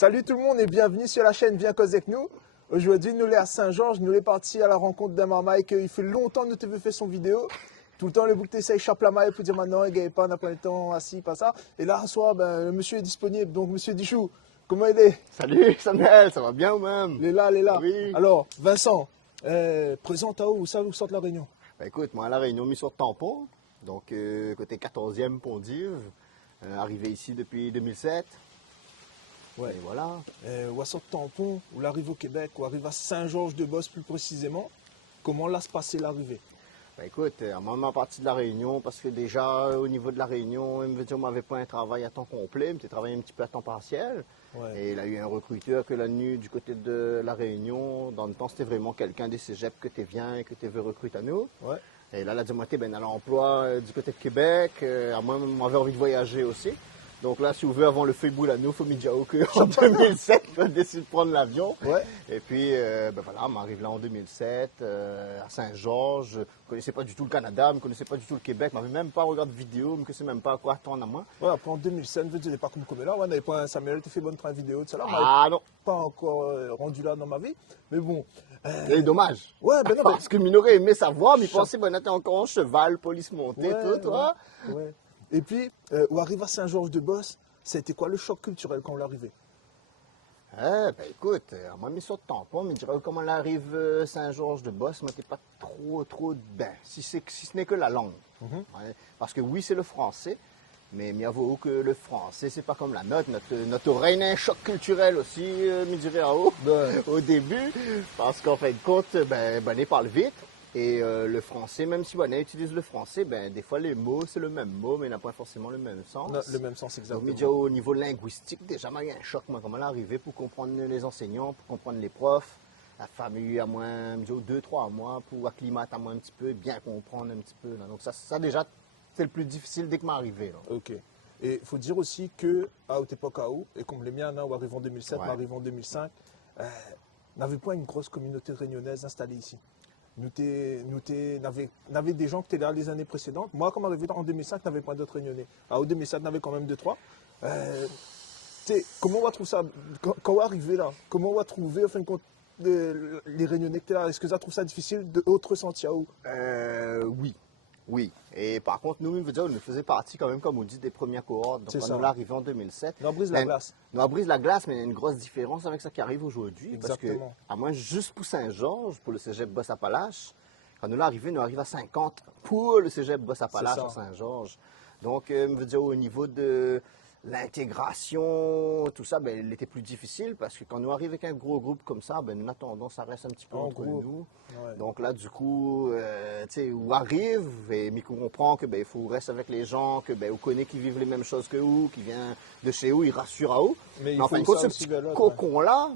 Salut tout le monde et bienvenue sur la chaîne Viens causer avec nous. Aujourd'hui, nous sommes à Saint-Georges, nous sommes partis à la rencontre d'un marmaille qu'il fait longtemps que nous t'avons fait son vidéo. Tout le temps, le bouc t'essaye échappe la maille pour dire maintenant, il gagne pas, on n'a pas le temps, assis, pas ça. Et là, ce soir, le monsieur est disponible, donc monsieur Dichou, comment il est? Salut Samuel, ça va bien ou même? Il est là, il est là. Oui. Alors, Vincent, présente à où ça, où sort la réunion? Écoute, moi à La Réunion, mis sur tampon, donc côté 14e Pondive, arrivé ici depuis 2007. Ouais. Et voilà. Où sort tampon, où l'arrive au Québec, où arrive à Saint-Georges-de-Beauce plus précisément. Comment là se passait l'arrivée? Écoute, moi, je suis parti de La Réunion parce que déjà, au niveau de La Réunion, on m'avait pas un travail à temps complet, mais j'ai travaillé un petit peu à temps partiel. Ouais. Et il a eu un recruteur que la nuit du côté de La Réunion, dans le temps, c'était vraiment quelqu'un des cégeps que tu viens et que tu veux recruter à nous. Ouais. Et là, il a dit, moi, tu es à l'emploi du côté de Québec. À moi, j'avais envie de voyager aussi. Donc là, si vous voulez, avant le feu boule à nous, il faut me dire qu'en 2007, je décide de prendre l'avion. Ouais. Et puis, voilà, on m'arrive là en 2007, à Saint-Georges. Je ne connaissais pas du tout le Canada, je ne connaissais pas du tout le Québec, je n'avais même pas regardé de vidéo, je ne connaissais même pas à quoi attendre à moi. Ouais, après en 2007, je ne pas comme là, on n'avait pas un Samuel, tu fais bonne train vidéo, de ça là. Ah non, Pas encore rendu là dans ma vie. Mais bon. c'est dommage. Ouais, ben non, Parce que je n'aurais aimé savoir, mais je pensais que t'es encore en cheval, police montée, ouais, tout, toi. Ouais. Et puis, où arrive à Saint-Georges-de-Beauce, ça a été quoi le choc culturel quand on est arrivé? Écoute, moi, mis sur le tampon, mais je dirais comment elle arrive Saint-Georges-de-Beauce, moi, t'es pas trop, si ce n'est que la langue. Ouais, parce que oui, c'est le français, mais mieux vaut que le français, c'est pas comme la note. Notre oreille a un choc culturel aussi, me dirais au début, parce qu'en fin de compte, on parle vite. Et le français, même si on utilise le français, des fois les mots, c'est le même mot, mais n'a pas forcément le même sens. Non, le même sens, exactement. Donc, déjà, au niveau linguistique, déjà, il y a un choc, moi, comment l'arriver pour comprendre les enseignants, pour comprendre les profs. La famille à moins 2-3 mois pour acclimater à moi un petit peu, bien comprendre un petit peu. Là. Donc, ça déjà, c'est le plus difficile dès que m'est arrivé. Là. Ok. Et il faut dire aussi que, à cette époque, et comme les miens, où arrive en 2007, Ouais. arrive en 2005, n'avait pas une grosse communauté réunionnaise installée ici. Nous n'avait des gens qui étaient là les années précédentes. Moi, comme arrivé en 2005, n'avait pas d'autres réunionnais. En 2007, n'avait quand même 2-3. Comment on va trouver ça? Quand on va arriver là, comment on va trouver, en fin de compte, les réunionnais qui étaient là? Est-ce que ça trouve ça difficile de autre Santiago? Oui. Et par contre, nous, on faisait partie quand même, comme on dit, des premières cohortes. Donc, quand nous l'arrivons en 2007. Nous brise la glace. Nous brise la glace, mais il y a une grosse différence avec ça qui arrive aujourd'hui. Parce que, Exactement. à moins juste pour Saint-Georges, pour le cégep Boss-Appalaches, quand nous l'arrivons, nous arrivons à 50 pour le cégep Boss-Appalaches à Saint-Georges. Donc, je veux dire, au niveau de l'intégration, tout ça, elle était plus difficile parce que quand nous arrivons avec un gros groupe comme ça, nous attendons, ça reste un petit peu entre nous. Ouais. Donc là, du coup, tu sais, où arrive, et mais qu'on comprend que il faut rester avec les gens, que on connaît qui vivent les mêmes choses que vous, qui vient de chez vous, il rassure à vous. Mais en fin de compte, ce petit cocon-là,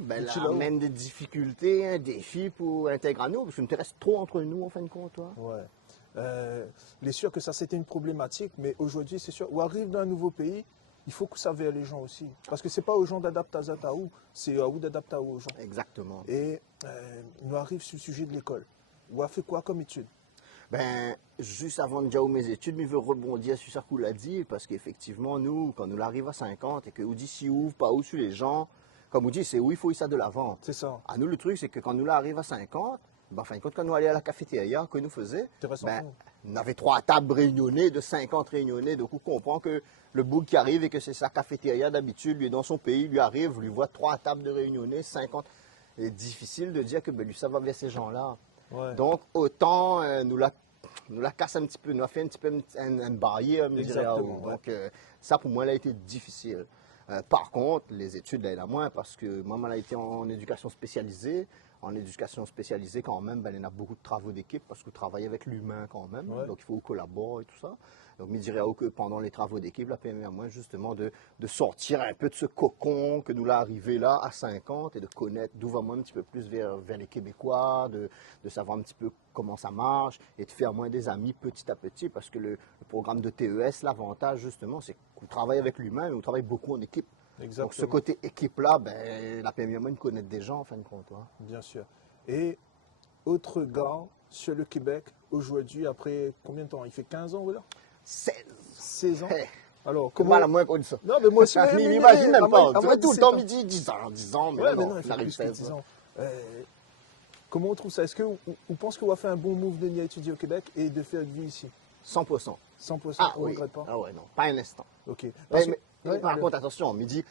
amène des difficultés, un défi pour intégrer à nous, parce qu'il nous reste trop entre nous, en fin de compte, toi. Ouais. Il est sûr que ça, c'était une problématique, mais aujourd'hui, c'est sûr, où arrive dans un nouveau pays, il faut que ça vers les gens aussi. Parce que ce n'est pas aux gens d'adapter à où, c'est à où d'adapter aux gens. Exactement. Et nous arrive sur le sujet de l'école. Ou a fait quoi comme étude? Juste avant de dire mes études, je veux rebondir sur ça qu'on l'a dit, parce qu'effectivement, nous, quand nous arrivons à 50 et que vous dit si ouvre, pas où sur les gens, comme vous dit, c'est où il faut y ça de la vente. C'est ça. À nous, le truc, c'est que quand nous arrivons à 50, en fin de compte, quand nous allions à la cafétéria, que nous faisions, on avait 3 tables réunionnées de 50 réunionnais. Donc, on comprend que le bouc qui arrive et que c'est sa cafétéria d'habitude, lui est dans son pays, lui arrive, lui voit 3 tables de réunionnais, 50. C'est difficile de dire que lui, ça va vers ces gens-là. Ouais. Donc, autant nous la casse un petit peu, nous a fait un petit peu un barrière, me dirais. Donc, ça, pour moi, elle a été difficile. Par contre, les études, elle a moins parce que moi, elle a été en éducation spécialisée. En éducation spécialisée, quand même, il y a beaucoup de travaux d'équipe parce que vous travaillez avec l'humain quand même. Ouais. Donc, il faut collaborer et tout ça. Donc, je dirais que pendant les travaux d'équipe, la permet à moi justement de sortir un peu de ce cocon que nous l'a arrivé là à 50 et de connaître, d'ouvrir un petit peu plus vers les Québécois, de savoir un petit peu comment ça marche et de faire moins des amis petit à petit parce que le programme de TES, l'avantage justement, c'est qu'on travaille avec l'humain, mais on travaille beaucoup en équipe. Exactement. Donc, ce côté équipe-là, la permet à moi de connaître des gens en fin de compte. Hein. Bien sûr. Et autre gars sur le Québec, aujourd'hui, après combien de temps? Il fait 15 ans, voilà? 16. 16 ans. Hey. Alors, Comment comment... la moins qu'on dit ça? Non, mais moi aussi, Je m'imagine même pas. On dirait tout le temps 17 ans. midi, 10 ans, mais Ouais, là, mais non, non, il on fait arrive plus que 16 10 ans. ans. Comment on trouve ça? Est-ce qu'on pense qu'on va faire un bon move de venir étudier au Québec et de faire de vie ici? 100%. 100%, Ah on ne oui. regrette pas? Ah ouais, non, pas un instant. Ok. Mais, Parce que- mais, ouais, par allez. contre, attention, on me dit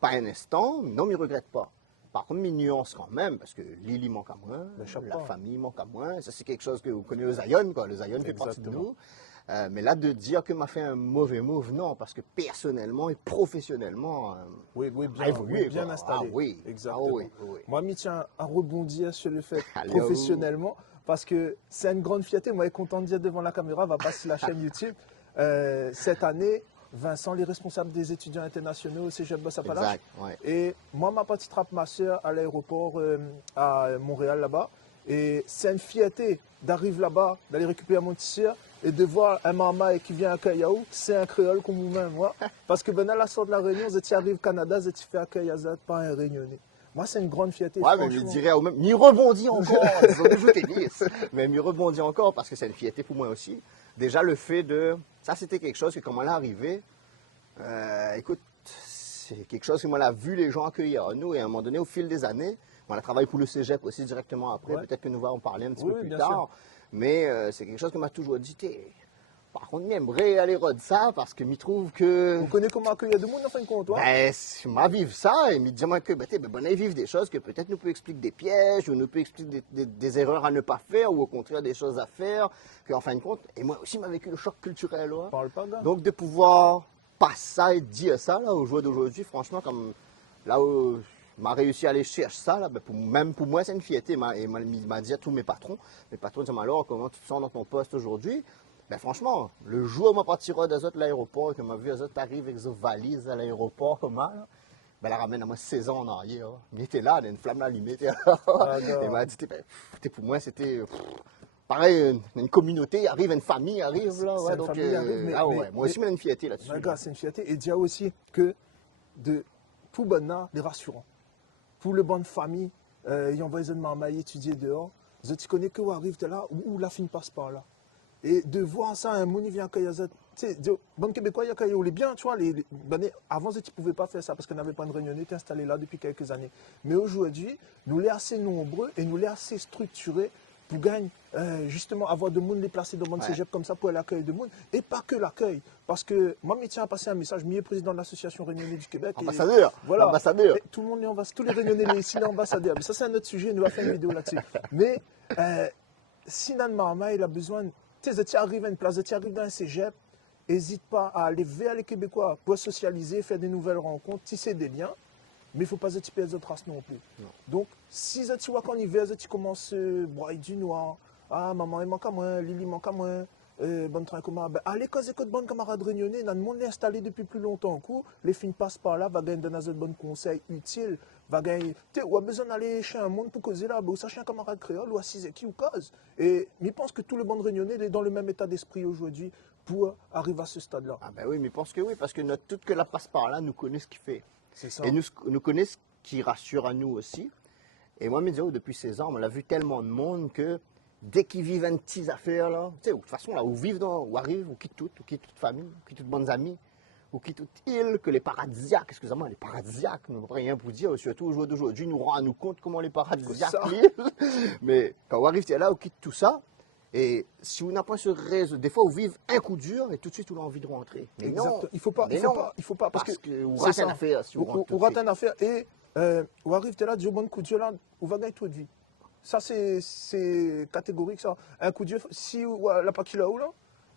pas un instant, non, mais il ne regrette pas. Par contre, mes nuances quand même, parce que Lily manque à moi, Le chapeau. la famille manque à moi. Ça, c'est quelque chose que vous connaissez aux Zion, quoi. Le Zion fait partie de Exactement. nous. Mais là, de dire que m'a fait un mauvais move, non, parce que personnellement et professionnellement, Oui, oui, a évolué, oui, bien quoi. installé. Ah oui. Exactement. Ah oui, oui, oui. Moi, je tiens à rebondir sur le fait Allez, professionnellement parce que c'est une grande fierté. Moi, je suis content de dire devant la caméra, va passer sur la chaîne YouTube. Cette année, Vincent, les responsables des étudiants internationaux au Cégep Bossapalache. Exact, ouais. Et moi, ma petite trappe ma soeur à l'aéroport à Montréal là-bas. Et c'est une fierté d'arriver là-bas, d'aller récupérer mon petit soeur et de voir un maman qui vient à Kayaou, c'est un créole comme moi-même, moi. Parce que ben à la sortie de la Réunion, vous étiez arrivé au Canada, vous étiez fait accueillir par un Réunionnais. Moi, c'est une grande fierté. Ouais, mais je franchement. dirais au même, m'y rebondit encore, disons que je tennis, mais m'y rebondit encore parce que c'est une fierté pour moi aussi. Déjà, le fait de, ça c'était quelque chose que quand on est arrivé, écoute, c'est quelque chose que moi, l'a vu les gens accueillir à nous et à un moment donné, au fil des années, on a travaillé pour le cégep aussi directement après, Ouais. peut-être que nous allons en parler un petit Oui, peu oui, plus bien tard, sûr. mais c'est quelque chose que m'a toujours dit, par contre, j'aimerais aller rod ça parce que m'y trouve que... Vous connaissez comment accueillir du monde en fin de compte, toi? Ben, si m'a vivre ça et me dire moi que ben, vivre des choses que peut-être nous peut expliquer des pièges ou nous peut expliquer des erreurs à ne pas faire ou au contraire des choses à faire qu'en fin de compte, et moi aussi m'a vécu le choc culturel. Ouais. Parle pas, gars. Donc de pouvoir passer ça et dire ça là aux joueurs d'aujourd'hui, franchement, comme là où m'a réussi à aller chercher ça, là, ben, même pour moi c'est une fierté. Il m'a dit à tous mes patrons disent alors comment tu te sens dans ton poste aujourd'hui? Ben franchement, le jour où je partirai de l'aéroport et que m'a vu eux autres arriver avec des valises à l'aéroport, comment là, ben la ramène à moi 16 ans en arrière. Il était là, il y a une flamme allumée. Il m'a dit, pour moi, c'était pareil, une communauté arrive, une famille arrive. Là, C'est ouais, une donc, famille arrive, mais- ah ouais, mais- moi aussi, mais- j'ai une fierté là-dessus. Ben, gars, c'est une fierté. Et dire aussi que de tout bonheur, les rassurants. Pour le bon de famille, ils envoient les maman étudier dehors. Tu connais que où arrive là, où la fin passe par là. Et de voir ça, un monde vient accueillir ça. Tu sais, bon Québécois, il y a accueilli les biens, tu vois. Avant, tu ne pouvais pas faire ça parce qu'on n'avait pas une réunion, était installé là depuis quelques années. Mais aujourd'hui, nous sommes assez nombreux et nous sommes assez structurés pour gagner, justement, avoir de monde déplacé dans mon cégep comme ça pour l'accueil de monde. Et pas que l'accueil. Parce que moi, je tiens à passer un message. Je suis président de l'association Réunionnais du Québec. et Ambassadeur, voilà. ambassadeur. Et tout le monde est ambassadeur. Tous les Réunionnais ici, sont ambassadeurs. Mais ça, c'est un autre sujet. Nous allons faire une vidéo là-dessus. Mais si Nan Marma, il a besoin. Tu sais, tu arrives à une place, tu arrives dans un cégep, n'hésite pas à aller vers les Québécois pour socialiser, faire des nouvelles rencontres, tisser des liens, mais il ne faut pas se perdre de traces non plus. Non. Donc, si tu vois qu'en hiver, tu commences à boire du noir, ah, maman, il manque à moi, Lily manque à moi, bonne train comment, ben, allez causer avec de bonnes camarades réunionnais, dans le monde est installé depuis plus longtemps. Les filles passent par là, va gagner de bons conseils utiles, va gagner. Tu sais, on a besoin d'aller chez un monde pour causer là, ou chercher un camarade créole, ou assise qui ou cause. Et je pense que tout le monde réunionnais est dans le même état d'esprit aujourd'hui pour arriver à ce stade-là. Ah ben oui, mais je pense que oui, parce que notre toute que la passe par là nous connaît ce qu'il fait. C'est ça. Et nous connaît ce qui rassure à nous aussi. Et moi, je me dis, depuis 16 ans, on a vu tellement de monde que dès qu'ils vivent une petite affaire, là, tu sais, de toute façon, là, où vivent, où arrivent, où quittent toute famille, où quittent toutes bonnes amies, où quittent toute île, que les paradisiaques, excusez-moi, les paradisiaques, nous n'avons rien pour dire, surtout au jour d'aujourd'hui, nous rend à nous compte comment les paradisiaques l'île. Mais quand on arrive là, on quitte tout ça. Et si on n'a pas ce réseau, des fois, on vive un coup dur et tout de suite, on a envie de rentrer. Mais Exact. non, Il faut pas, parce que on c'est rate ça. une affaire si on rentre tout On de rate suite. une affaire et on arrive là, du bon coup de Dieu là, on va gagner toute vie. Ça, c'est catégorique, ça. Un coup de Dieu, si la partie là-haut, là,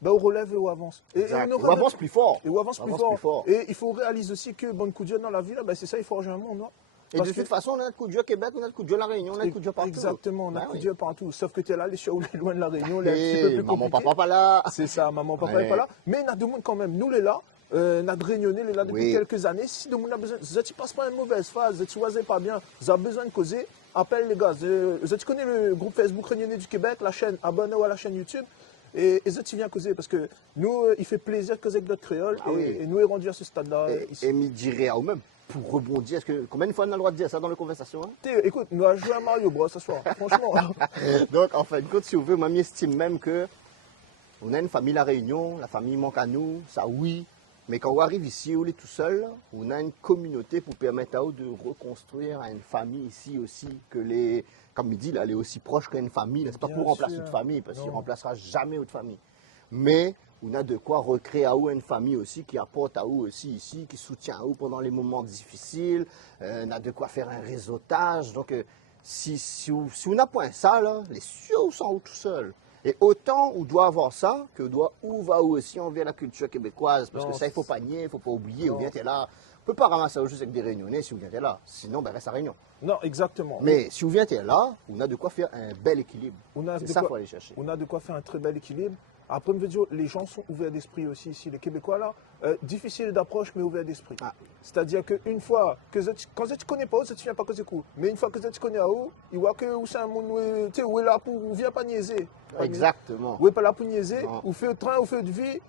ben, on relève et on avance. Exact. on On avance plus fort. Et on avance On plus avance fort. Et il faut réaliser aussi que bon coup de Dieu dans la vie, là, ben, c'est ça, il faut forger un monde. Là. Et de toute façon, on a un coup de Dieu au Québec, on a un coup de Dieu à La Réunion, on a un coup de Dieu partout. Exactement, on a un Ben coup de oui. Dieu partout. Sauf que tu es là, les chiots, loin de la Réunion, les un petit peu Et plus maman, compliqué. papa, pas là. C'est ça, maman, papa Ouais. n'est pas là. Mais il y a deux mondes quand même. Nous, les là, notre réunionnais, les là depuis Oui. quelques années. Si le monde a besoin, vous ne passez pas une mauvaise phase, vous ne choisissez pas bien, vous avez besoin de causer, appelle les gars. Vous connaissez le groupe Facebook Réunionnais du Québec, la chaîne, abonnez-vous à la chaîne YouTube. Et tu viens causer parce que nous, il fait plaisir de causer avec d'autres créoles. Ah oui. Et nous, on est rendus à ce stade-là. ici. Et m'y dirait à eux-mêmes, pour rebondir, combien de fois on a le droit de dire ça dans les conversations hein? Écoute, nous allons jouer à Mario Bros ce soir. Franchement. Donc, en fin de compte, si vous voulez, moi, j'estime même que on a une famille La Réunion, la famille manque à nous, ça oui, Mais quand on arrive ici, on est tout seul, on a une communauté pour permettre à eux de reconstruire une famille ici aussi, que les, comme il dit, là, elle est aussi proche qu'une famille. C'est pas Bien pour remplacer sûr. une famille, parce qu'il ne Non. remplacera jamais autre famille. Mais on a de quoi recréer à eux une famille aussi, qui apporte à eux aussi ici, qui soutient à eux pendant les moments difficiles. On a de quoi faire un réseautage. Donc, si on n'a point ça, là, les cieux sont tout seuls. Et autant on doit avoir ça, que doit où va où aussi envers la culture québécoise. Parce Non, que ça, il ne faut pas nier, il ne faut pas oublier. Non. Ou bien tu es là. On ne peut pas ramasser juste avec des réunionnais si on vient là. Sinon, ben, reste à Réunion. Non, exactement. Mais si on vient là, on a de quoi faire un bel équilibre. On a C'est de ça qu'il quoi- faut aller chercher. On a de quoi faire un très bel équilibre. Après, je veux dire, les gens sont ouverts d'esprit aussi ici. Les Québécois, là, difficile d'approche, mais ouverts d'esprit. Ah. C'est-à-dire qu'une fois, quand tu ne connais pas, tu ne viens pas que c'est cool. Mais une fois que tu connais à eux, ils voient que c'est un monde où est là pour, où vient pas niaiser. Exactement. Où est pas là pour niaiser, Non. où fait le train, où fait de vie.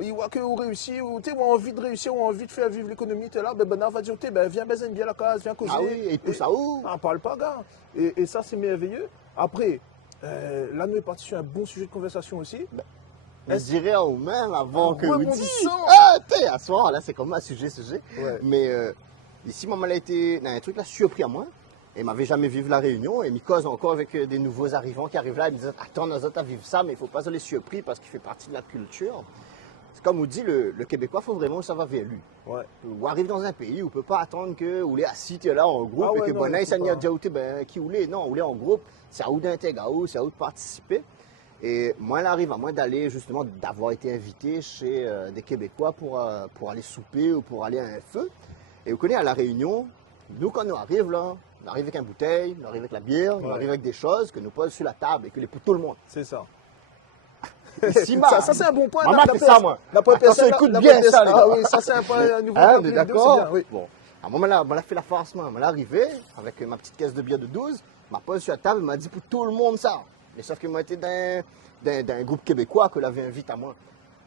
Ils voient que vous réussissez, ou tu as envie de réussir, ou envie de faire vivre l'économie, tu es là, ben, va dire, viens baiser, viens à la case, viens causer. Ah oui, et il pousse à où? On parle pas, gars. Et ça, c'est merveilleux. Après, là, nous est parti sur un bon sujet de conversation aussi. Je dirais au même avant que vous rebondissant. dites. Ah, tu sais, à ce moment là, c'est comme un sujet. Ouais. Mais ici, maman, elle a été dans un truc là, surpris à moi. Elle m'avait jamais vécu la Réunion. Et me cause encore avec des nouveaux arrivants qui arrivent là. Elle me disait, attends, nous autres à vivre ça, mais il ne faut pas se les surpris parce qu'il fait partie de la culture. C'est comme on dit, le Québécois, il faut vraiment que ça va vers lui. Ouais. Ou arrive dans un pays où on ne peut pas attendre que vous est assis, tu es là en groupe, Ah ouais, et que non, bon, il ça faut n'y a pas. déjà été, ben, qui vous est. Non, vous est en groupe, c'est à vous d'intégrer, c'est à vous de participer. Et moi, il arrive à moi d'aller justement, d'avoir été invité chez des Québécois pour aller souper ou pour aller à un feu. Et vous connaissez, à La Réunion, nous, quand on arrive là, on arrive avec une bouteille, on arrive avec la bière, on Ouais. arrive avec des choses que nous posons sur la table et que les pour tout le monde. C'est ça. Ici, Ça, c'est un bon point. Maman fait ça, moi. La première Attention, personne, écoute la bien première ça, personne- les Ah gars. oui, ça, c'est un point un nouveau. Hein, point on est de vue, c'est d'accord? bien, oui. Bon. À un moment, là, on a fait la farce, moi. On est arrivé avec ma petite caisse de bière de 12, m'a posé sur la table, m'a dit pour tout le monde ça. Mais sauf que moi, j'étais dans un groupe québécois que l'avait invité à moi.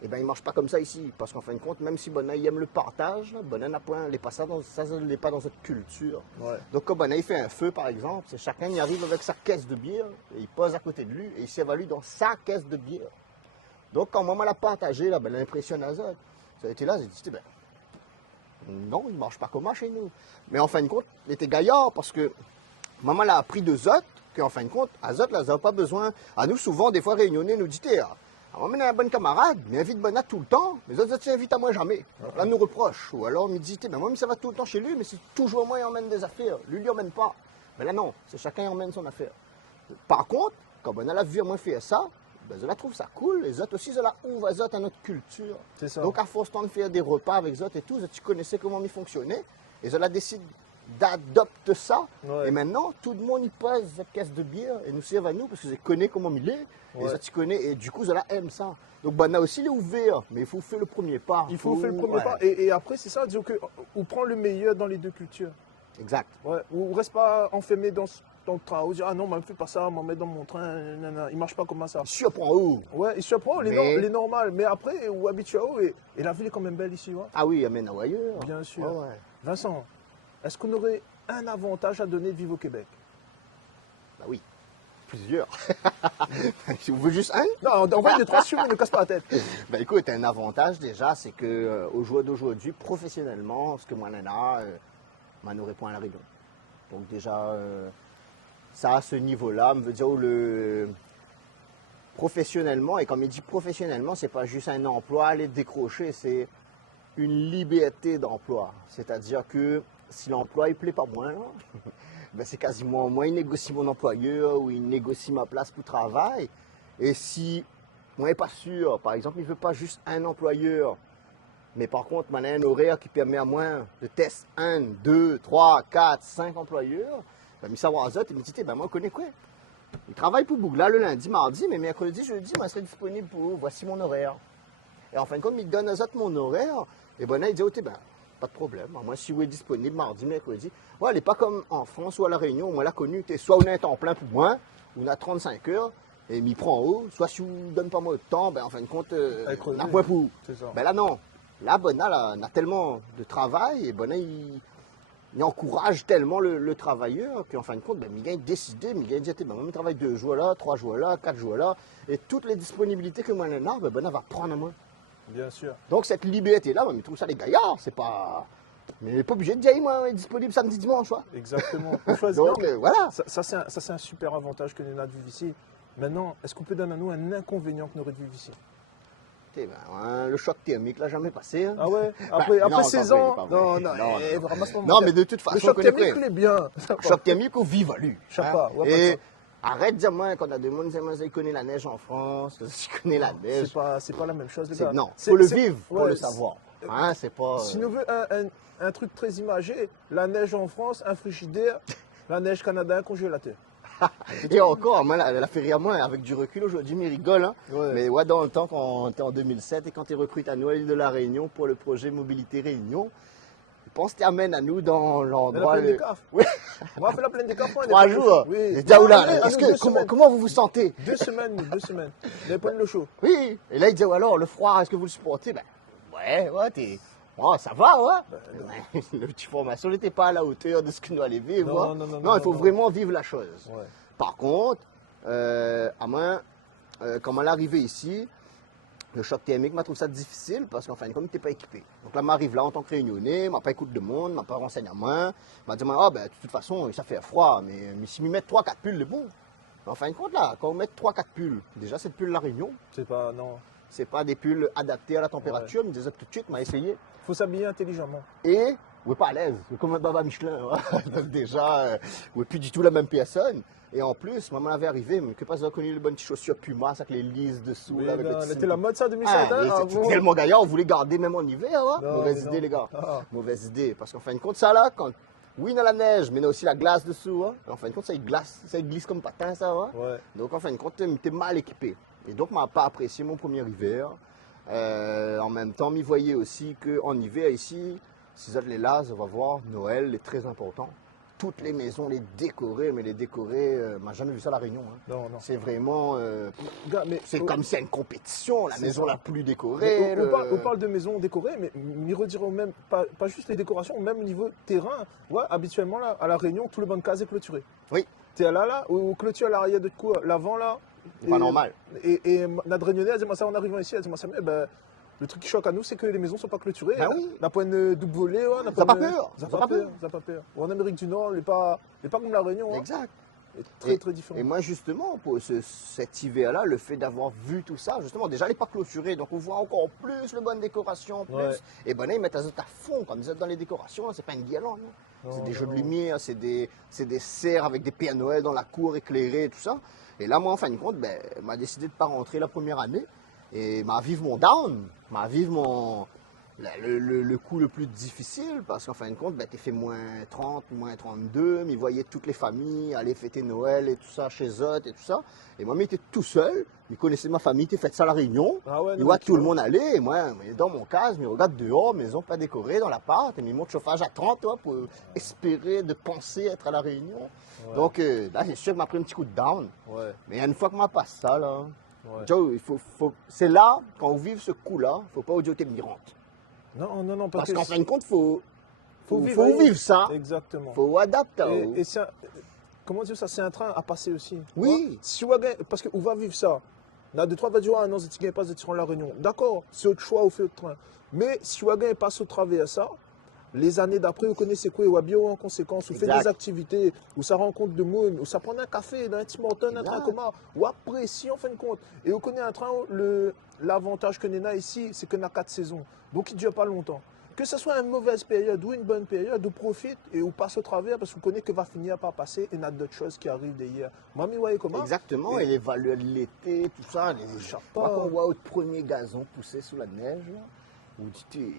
Eh bien, il ne marche pas comme ça ici. Parce qu'en fin de compte, même si Bonin il aime le partage, là, Bonin n'a point, ça n'est pas dans cette culture. Ouais. Donc, quand Bonin il fait un feu, par exemple, c'est chacun il arrive avec sa caisse de bière, et il pose à côté de lui, et il s'évalue dans sa caisse de bière. Donc, quand maman l'a partagé, là, ben, elle impressionne Azot. Ça a été là, j'ai dit, ben, non, il ne marche pas comme ça chez nous. Mais en fin de compte, il était gaillard parce que maman l'a appris de Zot, qu'en fin de compte, Azot, là, n'a pas besoin. À nous, souvent, des fois, réunionnais, nous dit, maman est un bon camarade, mais invite Bonat tout le temps, mais Zot, tu invites à moi jamais. Donc là, nous reproche. Ou alors, on me dit, ben, moi, ça va tout le temps chez lui, mais c'est toujours moi qui emmène des affaires. Lui, il emmène pas. Mais là, non, c'est chacun qui emmène son affaire. Par contre, quand Bonat a vu moi faire ça, ben, Zot trouve ça cool. Les autres aussi, Zot ouvre Zot à notre culture. C'est ça. Donc, à force de faire des repas avec Zot et tout, Zot, tu connaissais comment il fonctionnait. Et Zot décide d'adopter ça. Ouais. Et maintenant, tout le monde y pose cette caisse de bière et nous sert à nous parce que Zot connaît comment il est. Et Ouais. Zot, tu connais. Et du coup, Zot aime ça. Donc, Bonat aussi, il est ouvert. Mais il faut faire le premier pas. Il faut faire le premier ouais. pas. Et après, c'est ça, dire que on prend le meilleur dans les deux cultures. Exact. Ouais. Ou reste pas enfermé dans le train. Ou dire, ah non, ne me fais pas ça, m'en met dans mon train. Nanana. Il marche pas comme ça. Surprend où? Ouais, il surprend, Mais- les normales. Mais après, ou habitué, et la ville est quand même belle ici, ouais. Ah oui, amène à ailleurs. Bien sûr. Ouais, ouais. Vincent, est-ce qu'on aurait un avantage à donner de vivre au Québec? Bah oui. Plusieurs. Si vous voulez juste un? Non, on va les trois sur, mais ne casse pas la tête. Ben écoute, un avantage déjà, c'est que au jour d'aujourd'hui, professionnellement, ce que moi j'en ai, m'en aurait point à la Réunion. Donc déjà, ça à ce niveau-là, me veut dire professionnellement, et quand il dit professionnellement, c'est pas juste un emploi à aller décrocher, c'est une liberté d'emploi. C'est-à-dire que si l'emploi ne plaît pas moins, là, ben c'est quasiment moi, il négocie mon employeur ou il négocie ma place pour travail. Et si moi n'est pas sûr, par exemple, il ne veut pas juste un employeur, mais par contre, il a un horaire qui permet à moi de tester 1, 2, 3, 4, 5 employeurs, ben, il savoir à il me dit, ben, moi, je connais quoi? Il travaille pour Bougla le lundi, mardi, mais mercredi, jeudi, moi, je serai disponible pour vous. Voici mon horaire. Et en fin de compte, il donne aux autres mon horaire. Et bon, là, il dit, OK, ben, pas de problème. Moi, si vous êtes disponible mardi, mercredi. Ouais, elle n'est pas comme en France ou à La Réunion. Moi, l'a connu, soit on a un temps plein pour moi, ou on a 35 heures, et m'y prend en haut. Soit si vous ne donnez pas moi de temps, ben, en fin de compte, on n'a point pour. C'est ça. Ben là, non. Là, Bona, là, on a tellement de travail, et Bona, il encourage tellement le travailleur qu'en fin de compte, ben, Miguel a décidé, Miguel dit, ben, moi, je travaille 2 jours là, 3 jours là, 4 jours là, et toutes les disponibilités que moi, j'ai, ben, Bona va prendre à moi. Bien sûr. Donc cette liberté-là, moi, je trouve ça les gaillards, c'est pas... Mais on n'est pas obligé de dire, moi, on est disponible samedi, dimanche, quoi. Exactement. On choisit. Donc voilà. Ça, c'est un super avantage que nous avons de vivre ici. Maintenant, est-ce qu'on peut donner à nous un inconvénient que nous aurait de vivre ici? Eh ben, hein, le choc thermique, là, jamais passé. Hein. Ah ouais? Non, Après c'est 16 pas vrai, ans? c'est pas vrai. Non, ramasse-moi mon Non, verre. mais de toute Le façon, choc on connaît thermique, quoi. il est bien. Choc thermique au vivalu. Chaque pas, ouais, Et pas arrête de dire, moi, quand on a des gens qui disent, moi, je connais la neige en France, je connais la neige. C'est pas la même chose, les gars. Non, C'est- faut le c'est- vivre, faut ouais, le savoir. Hein, c'est pas... Si nous veut un truc très imagé, la neige en France, un frigidaire, la neige Canada, un congélateur. Et encore, moi, la fait rire moi, avec du recul aujourd'hui, mais rigole. Hein. Ouais. Mais ouais, dans le temps, quand on était en 2007 et quand tu recrutes à Noël de la Réunion pour le projet Mobilité Réunion, je pense que tu amènes à nous dans Mais la l'endroit... plaine le- des CAF. Oui. On va faire la plaine des CAF. 3 jours. Oui. Et dis, ah, oula, Non, est-ce nous, que, deux semaines. comment vous vous sentez? 2 semaines, 2 semaines. Les points le chaud. Oui. Et là, il dit, oh, alors, le froid, est-ce que vous le supportez? Ben, ouais, t'es... Oh, ça va, ouais. Le petit formation n'était pas à la hauteur de ce que nous allons vivre. Non, hein. non, Il faut non. vraiment vivre la chose. Ouais. Par contre, à moi, quand on est arrivé ici, le choc thermique, je trouve ça difficile parce qu'en fin de compte, tu n'es pas équipé. Donc là, je m'arrive là en tant que réunionnais, je n'ai pas écoute de monde, je n'ai pas renseigné à moi. Je me dis, ah ben, de toute façon, ça fait froid, mais si je mets 3-4 pulls, c'est bon. Mais en fin de compte, là, quand on met 3-4 pulls, déjà, cette pull La Réunion, C'est pas, non. c'est pas des pulls adaptés à la température, je me disais tout de suite, je essayé. Faut s'habiller intelligemment. Et on n'est pas à l'aise, comme un baba Michelin. Ouais. Donc déjà, on n'est plus du tout la même personne. Et en plus, maman avait arrivé, mais que pas avoir connu les bonnes petites chaussures Puma, avec les lises dessous. Oui, là, avec non, le c'était la mode ça, 2007. ah, hein, et c'est avant. tellement gaillard, on voulait garder même en hiver. Hein. Non, Mauvaise mais idée, non. les gars. Ah. Mauvaise idée. Parce qu'en fin de compte, ça là, quand... oui, il y a la neige, mais il y a aussi la glace dessous. Hein. En fin de compte, ça il glace, ça il glisse comme patin, ça. Hein. Ouais. Donc en fin de compte, t'es mal équipé. Et donc, je n'ai pas apprécié mon premier hiver. En même temps, m'y voyais aussi qu'en hiver, ici, si vous êtes les là, on va voir, Noël est très important. Toutes les maisons, les décorées, mais les décorées, m'a jamais vu ça à La Réunion. Hein. Non. C'est vraiment, Gars, mais c'est comme si c'était une compétition, la C'est maison ça. la plus mais décorée. on parle de maisons décorées, mais m'y redirons même, pas juste les décorations, même au niveau terrain. Ouais, habituellement, là, à La Réunion, tout le banc de case est clôturé. Oui. Tu es là, ou clôture à l'arrière de quoi? L'avant, là. C'est pas normal. Et notre réunionnais, elle dit, moi, ça, en arrivant ici, elle dit, moi, ça, ben, le truc qui choque à nous, c'est que les maisons ne sont pas clôturées. Ben oui. La pointe double volée, ouais, Ça pas peur. Ça pas peur. Ou en Amérique du Nord, il n'est pas comme La Réunion. Hein. Exact. Il est très différent. Et moi, justement, pour cet hiver-là, le fait d'avoir vu tout ça, justement, déjà, elle n'est pas clôturée, donc on voit encore plus le bonne décoration, plus. Ouais. Et ben là, ils mettent à fond, comme vous êtes dans les décorations, c'est pas une guirlande. Non, C'est des jeux de non. lumière, c'est des serres avec des Pères Noël dans la cour éclairée et tout ça. Et là, moi, en fin de compte, ben, m'a décidé de ne pas rentrer la première année et m'a vivre mon down, m'a vivre le coup le plus difficile parce qu'en fin de compte, ben, tu fait moins 30, moins 32, mais voyait toutes les familles aller fêter Noël et tout ça chez eux et tout ça. Et moi, j'étais tout seul, il connaissait ma famille, il fait ça à La Réunion. Ah ouais, Il non, voit mais tout le monde aller, et moi, dans mon cas, je me regarde dehors, maison pas décorée dans l'appart, et je monte chauffage à 30 toi, pour espérer de penser être à La Réunion. Ouais. Donc là, c'est sûr que m'a pris un petit coup de down. Ouais, Mais une fois que m'a passé ça, là, ouais. Joe, c'est là, quand on vit ce coup-là, il ne faut pas odioter mirante. Non, Parce que qu'en fin de compte, il faut vivre vivre ça, Exactement. il faut adapter. Et c'est comment dire ça, c'est un train à passer aussi. Oui. Ouais. Si on va gagner- parce qu'on va vivre ça. Là, de trois va dire, ah non, c'est qui pas de La Réunion. D'accord, c'est autre choix, on fait autre train. Mais si on va gagner passe au travers ça, les années d'après, vous connaissez quoi, ou à bien en conséquence, vous faites Exact. des activités, où ça rencontre de monde, où ça prend un café, un Tim Hortons, un Exact. train commun, ou apprécie en fin de compte. Et vous connaissez un train, l'avantage que nous avons ici, c'est qu'on a 4 saisons. Donc il ne dure pas longtemps. Que ce soit une mauvaise période ou une bonne période, vous profite et vous passe au travers parce que vous connaissez que va finir par passer et il y a d'autres choses qui arrivent derrière. Mamie, vous voyez comment? Exactement, et les valeurs de l'été, tout ça. Chapeau. Quand on voit le premier gazon pousser sous la neige, là, vous dites,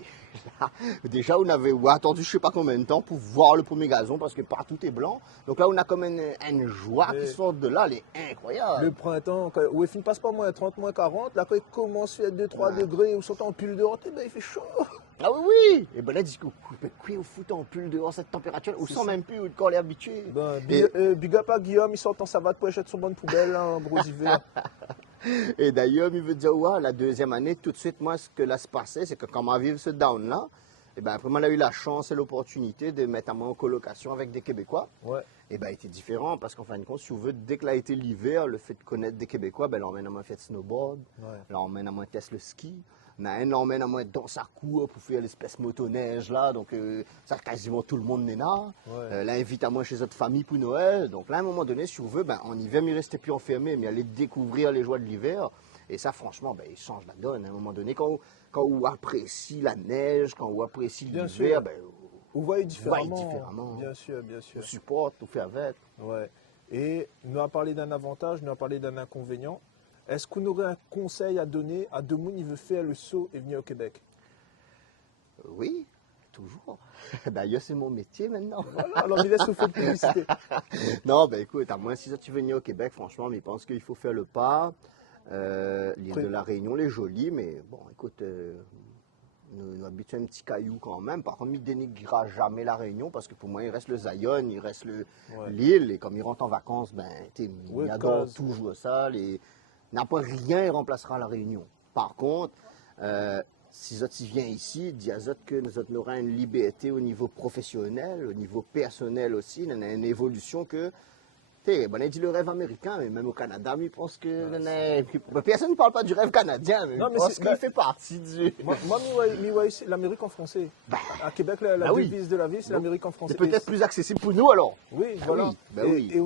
déjà, on avait attendu je ne sais pas combien de temps pour voir le premier gazon parce que partout est blanc. Donc là, on a comme une joie Mais- qui sort de là, elle est incroyable. Le printemps, quand, où il ne passe pas moins 30, moins 40, là quand il commence à être 2-3 Ouais. degrés ou sont en pull dehors, eh ben, il fait chaud. Ah oui, oui. Et ben là, du coup, quoi au foot en pull dehors cette température, on C'est sent ça. même plus où le corps est habitué. Ben, Et- big up à Guillaume, il sort en savate pour acheter son bonne poubelle, là, en gros hiver. Et d'ailleurs, il veut dire, ouais, la deuxième année, tout de suite, moi, ce que là se passait, c'est que quand on vivre ce down-là, et ben après, moi, on a eu la chance et l'opportunité de mettre à moi en colocation avec des Québécois. Ouais. Et ben, il était différent parce qu'en fin de compte, si vous voulez, dès que là a été l'hiver, le fait de connaître des Québécois, ben, là, on mène à moi faire de snowboard, Ouais. là, on mène à moi tester le ski. On a un emmène à moi dans sa cour pour faire l'espèce motoneige là, donc ça quasiment tout le monde n'est là. Ouais. Là, invite à moi chez notre famille pour Noël. Donc là, à un moment donné, si on veut, ben, en hiver, mais rester plus enfermé, mais aller découvrir les joies de l'hiver. Et ça, franchement, ben, il change la donne. À un moment donné, quand on apprécie la neige, quand on apprécie Bien l'hiver, sûr. ben, Vous voyez on voit différemment. différemment. Bien sûr, bien sûr. On supporte, on fait avec. Ouais. Et nous a parlé d'un avantage, nous a parlé d'un inconvénient. Est-ce qu'on aurait un conseil à donner à Demoun qui veut faire le saut et venir au Québec? Oui, toujours. D'ailleurs, c'est mon métier maintenant. Voilà, alors il laisse vous faire de publicité. Non, ben écoute, à moins si ça tu veux venir au Québec, franchement, mais je pense qu'il faut faire le pas. L'île de la Réunion, elle est jolie, mais bon, écoute, nous habitons un petit caillou quand même. Par contre, il ne dénigrera jamais la Réunion parce que pour moi, il reste le Zion, il reste Ouais. l'île. Et comme il rentre en vacances, ben, Ouais, il adore cause. toujours ça. N'importe rien ne remplacera la Réunion. Par contre, si tu viens ici, dis à Zot que nous aurons une liberté au niveau professionnel, au niveau personnel aussi. On a une évolution que. On a dit le rêve américain, mais même au Canada, mais je pense que. Personne ne parle pas du rêve canadien, mais Non, je mais pense c'est- qu'il fait partie du. Moi, c'est l'Amérique en français. À Québec, la bah oui. devise de la vie, c'est Donc, l'Amérique en français. C'est peut-être plus accessible pour nous alors. Oui, Bah voilà. oui, bah et, oui. et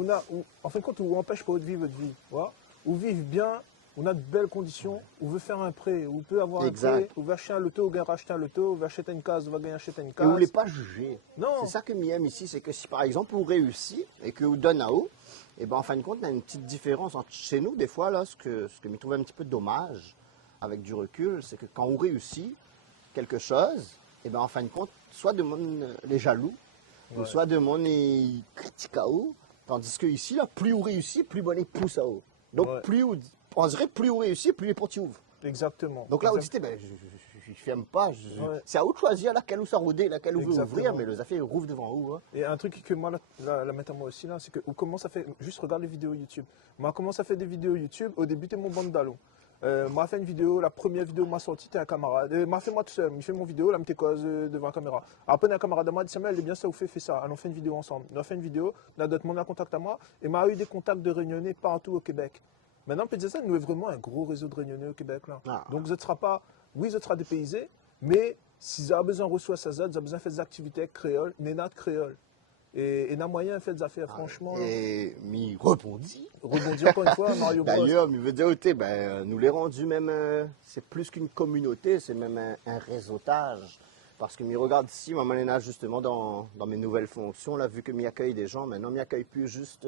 en fin de compte, on n'empêche pas de vivre votre vie. Voilà. On vit bien, on a de belles conditions, on veut faire un prêt, on peut avoir Exact. un prêt, on veut acheter un loto, on va racheter un loto, on va acheter une case, on va gagner acheter une Et case. vous ne voulez pas juger. Non. C'est ça que m'aime ici, c'est que si par exemple vous réussissez et que vous donnez à haut, et ben en fin de compte, il y a une petite différence entre chez nous, des fois, là, ce que je trouve un petit peu dommage avec du recul, c'est que quand on réussit quelque chose, et ben en fin de compte, soit de monde les jaloux, ou Ouais. soit de monde les critique à haut, tandis que ici, là, plus on réussit, plus on les pousse à haut. Donc Ouais. on dirait plus on réussit, plus les portes ouvrent. Exactement. Donc là, on Exact- dit, ben, je ne ferme pas. Ouais. C'est à vous de choisir laquelle vous s'arroder, laquelle vous voulez Exactement. ouvrir, mais les affaires rouvrent devant vous. Hein. Et un truc que moi, la mettre à moi aussi, là, c'est qu'on commence à faire. Juste regarde les vidéos YouTube. Moi, on commence à faire des vidéos YouTube. Au début, t'es mon bande d'allons. M'a fait une vidéo, la première vidéo m'a sorti, t'es un camarade. M'a fait moi tout seul, il fait mon vidéo, là, m'était cause devant la caméra. Après, un camarade à moi dit Samuel, elle est bien ça, vous faites ça. Alors, on fait une vidéo ensemble. On a fait une vidéo, on a d'autres monde à contact à moi, et m'a eu des contacts de réunionnais partout au Québec. Maintenant, on peut dire ça, nous avons vraiment un gros réseau de réunionnais au Québec, là. Ah. Donc, vous ne serez pas, oui, vous serez dépaysé, mais si vous avez besoin de recevoir ça, vous avez besoin de faire des activités créoles, nénat créole. Et n'a moyen de faire des affaires, franchement. Et m'y rebondit. Rebondir encore une fois, Mario Bros. D'ailleurs, il veut dire, écoutez, ben, nous les rendus même, c'est plus qu'une communauté, c'est même un réseautage. Parce que m'y regarde ici, maman Léna, justement, dans mes nouvelles fonctions, là, vu que m'y accueille des gens, maintenant, m'y accueille plus juste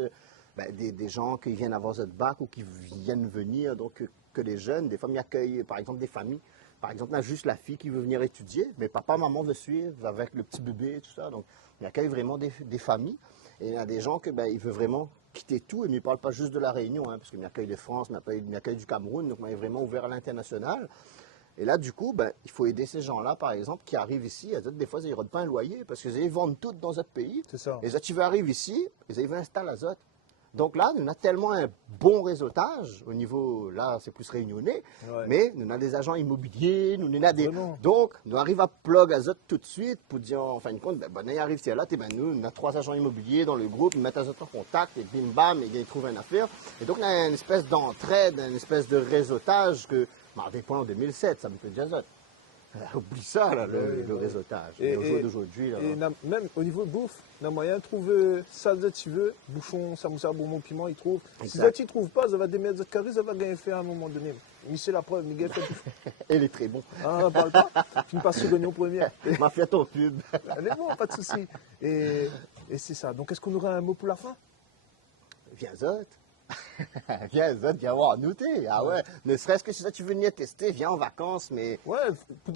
des gens qui viennent avoir votre bac ou qui viennent venir, donc que des jeunes. Des fois, m'y accueille, par exemple, des familles. Par exemple, on a juste la fille qui veut venir étudier, mais papa, maman veut suivre avec le petit bébé et tout ça. Donc, il accueille vraiment des familles. Et il y a des gens que il veut vraiment quitter tout. Et il ne parle pas juste de la Réunion, hein, parce qu'il m'accueille de France, il m'accueille du Cameroun, donc il est vraiment ouvert à l'international. Et là, du coup, il faut aider ces gens-là, par exemple, qui arrivent ici. Des fois, ils ne redent pas un loyer, parce qu'ils vendent tout dans notre pays. C'est ça. Et ça, tu veux arriver ici, ils veulent installer à Zot. Donc là, nous avons tellement un bon réseautage au niveau, là, c'est plus réunionnais, Ouais. mais nous avons des agents immobiliers, nous avons des... Vraiment. Donc, nous arrivons à plug Azot tout de suite pour dire, en fin de compte, on arrive, c'est là, nous avons 3 agents immobiliers dans le groupe, ils mettent Azot en contact, et bim bam, et ils trouvent une affaire. Et donc, on a une espèce d'entraide, une espèce de réseautage que, dépend en 2007, ça me fait déjà Azot. Oublie ça, là, le oui. réseautage. Et- Mais au jour et- d'aujourd'hui, là, Et même au niveau bouffe, on a moyen de trouver ça que tu veux, bouchon, samoussa, bonbon, piment, ils trouvent. Si Exact. ça tu ne trouves pas, ça va démettre de carré, ça va gagner faire à un moment donné. Mais c'est la preuve, Miguel fait tout. elle est très bon. Ah, parle pas, tu me passes sur l'oignon premier. M'a fait ton pub. Elle est bon, pas de souci. Et c'est ça. Donc est-ce qu'on aura un mot pour la fin? Viens Zot. Viens Zot, viens voir nous t'es. Ah ouais. Ne serait-ce que si ça tu veux venir tester, viens en vacances, mais Ouais,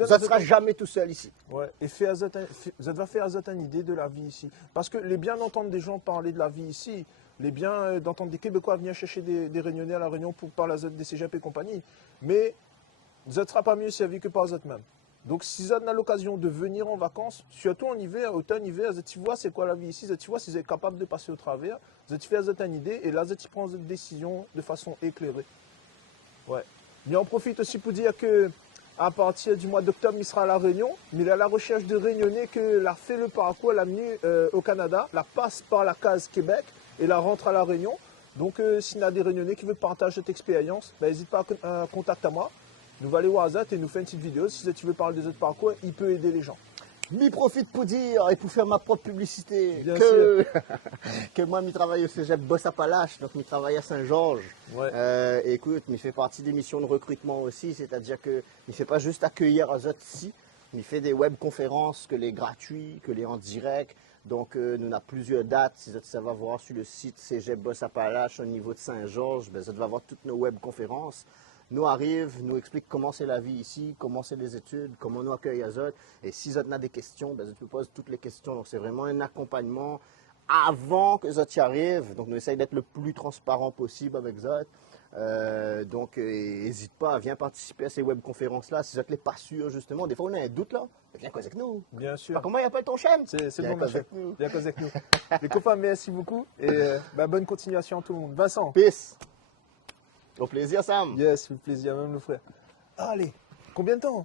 ça ne sera jamais tout seul ici. Ouais, et ça va faire à Zot une idée de la vie ici. Parce que les bien d'entendre des gens parler de la vie ici, les bien d'entendre des Québécois venir chercher des Réunionnais à la Réunion pour parler à Zot des cégeps et compagnie, mais Zot ne sera pas mieux servi que par Zot même. Donc si Zot a l'occasion de venir en vacances, surtout en hiver, automne, hiver, Zot tu vois c'est quoi la vie ici, Zot tu vois si vous êtes capable de passer au travers, Zot fait à Zot une idée, et là Zot prend une décision de façon éclairée. Ouais. Mais on profite aussi pour dire que à partir du mois d'octobre, il sera à La Réunion, mais il est à la recherche de Réunionnais que la fait le parcours, l'a amené au Canada, la passe par la case Québec et la rentre à La Réunion. Donc, s'il y a des Réunionnais qui veulent partager cette expérience, n'hésite pas à contacter moi. nous va aller voir Zot et nous fait une petite vidéo. Si tu veux parler des autres parcours, il peut aider les gens. M'y profite pour dire et pour faire ma propre publicité Bien que moi, je travaille au cégep Boss-Appalaches, donc je travaille à Saint-Georges. Ouais. Écoute, je fais partie des missions de recrutement aussi, c'est-à-dire que je ne fais pas juste accueillir Azot ici, je fais des webconférences, que les gratuits, que les en direct. Donc, nous avons plusieurs dates. Si ça va voir sur le site cégep Boss-Appalaches au niveau de Saint-Georges, ça va voir toutes nos webconférences. Nous arrivent, nous expliquent comment c'est la vie ici, comment c'est les études, comment nous accueille Azot. Et si Zot a des questions, Zot nous pose toutes les questions. Donc c'est vraiment un accompagnement avant que Zot y arrive. Donc nous essayons d'être le plus transparent possible avec Zot. Donc n'hésite pas, viens participer à ces webconférences-là. Si Zot n'est pas sûr justement, des fois on a un doute là, viens causer avec nous. Bien sûr. Comment il appelle ton chaîne? C'est bon, monsieur. Viens causer avec nous. Les copains, merci beaucoup et bonne continuation à tout le monde. Vincent. Peace. Au plaisir, Sam. Yes, le plaisir, même le frère. Allez, combien de temps?